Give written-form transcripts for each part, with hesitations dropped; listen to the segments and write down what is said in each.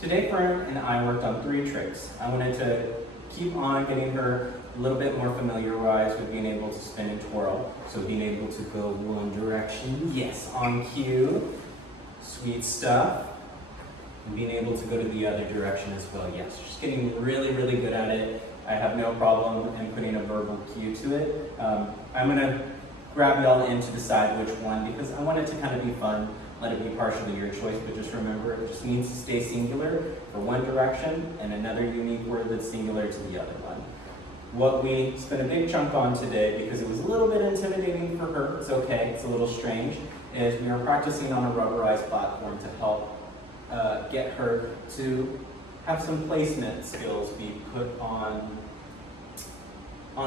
Today, Fern and I worked on 3 tricks. I wanted to keep on getting her a little bit more familiarized with being able to spin and twirl. So being able to go one direction, yes, on cue, sweet stuff. And being able to go to the other direction as well, yes. Just getting really, really good at it. I have no problem in putting a verbal cue to it. I'm gonna grab y'all in to decide which one because I want it to kind of be fun. Let it be partially your choice, but just remember it just needs to stay singular for one direction and another unique word that's singular to the other one. What we spent a big chunk on today, because it was a little bit intimidating for her, it's okay, it's a little strange, is we are practicing on a rubberized platform to help get her to have some placement skills be put on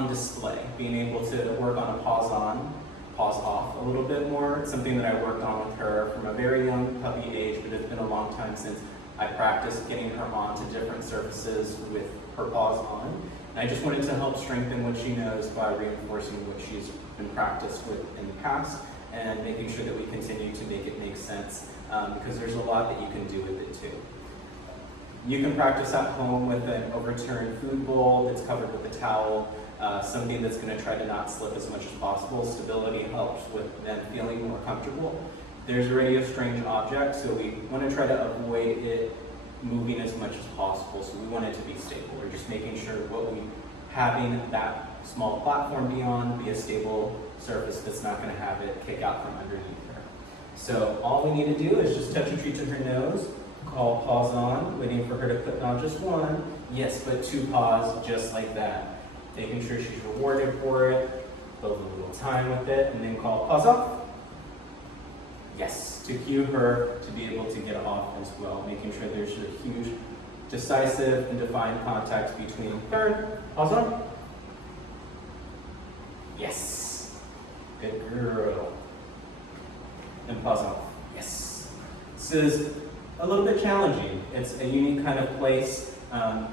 display. Being able to work on a pause on, pause off a little bit more. It's something that I worked on with her from a very young puppy age, but it's been a long time since I practiced getting her onto different surfaces with her paws on. And I just wanted to help strengthen what she knows by reinforcing what she's been practiced with in the past and making sure that we continue to make it make sense because there's a lot that you can do with it too. You can practice at home with an overturned food bowl that's covered with a towel, something that's going to try to not slip as much as possible. Stability helps with them feeling more comfortable. There's already a strange object, so we want to try to avoid it moving as much as possible, so we want it to be stable. We're just making sure what we having that small platform be on be a stable surface that's not going to have it kick out from underneath her. So all we need to do is just touch and treat to her nose, call pause on, waiting for her to put not just one, yes, but 2 paws just like that. Making sure she's rewarded for it, build a little time with it, and then call pause off. Yes, to cue her to be able to get off as well, making sure there's a huge, decisive, and defined contact between her, pause on. Yes, good girl. And pause off, yes. This is a little bit challenging. It's a unique kind of place.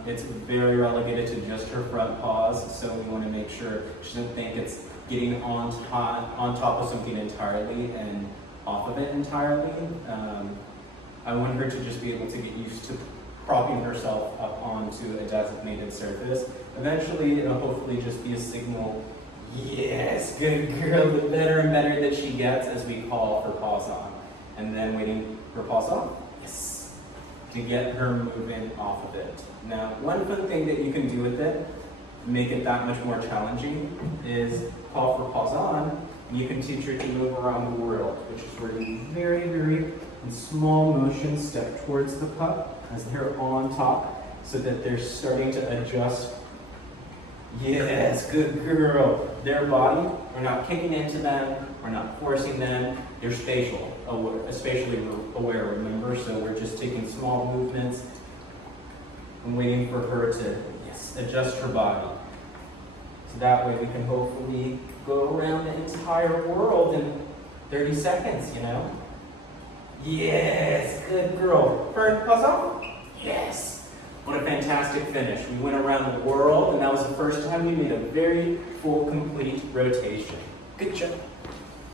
It's very relegated to just her front paws, so we want to make sure she doesn't think it's getting on top of something entirely and off of it entirely. I want her to just be able to get used to propping herself up onto a designated surface. Eventually, it'll hopefully just be a signal, yes, good girl, the better and better that she gets as we call for paws on. And then waiting for paws off, yes, to get her moving off of it. Now, one fun thing that you can do with it, make it that much more challenging, is call for paws on, and you can teach her to move around the world, which is where you very, very, in small motion, step towards the pup as they're on top, so that they're starting to adjust. Yes, good girl. Their body, we're not kicking into them, we're not forcing them, they're spatially aware, remember? So we're just taking small movements and waiting for her to, yes, adjust her body. So that way we can hopefully go around the entire world in 30 seconds, you know? Yes, good girl. Fern, pause off. Yes. What a fantastic finish. We went around the world, and that was the first time we made a very full, complete rotation. Good job.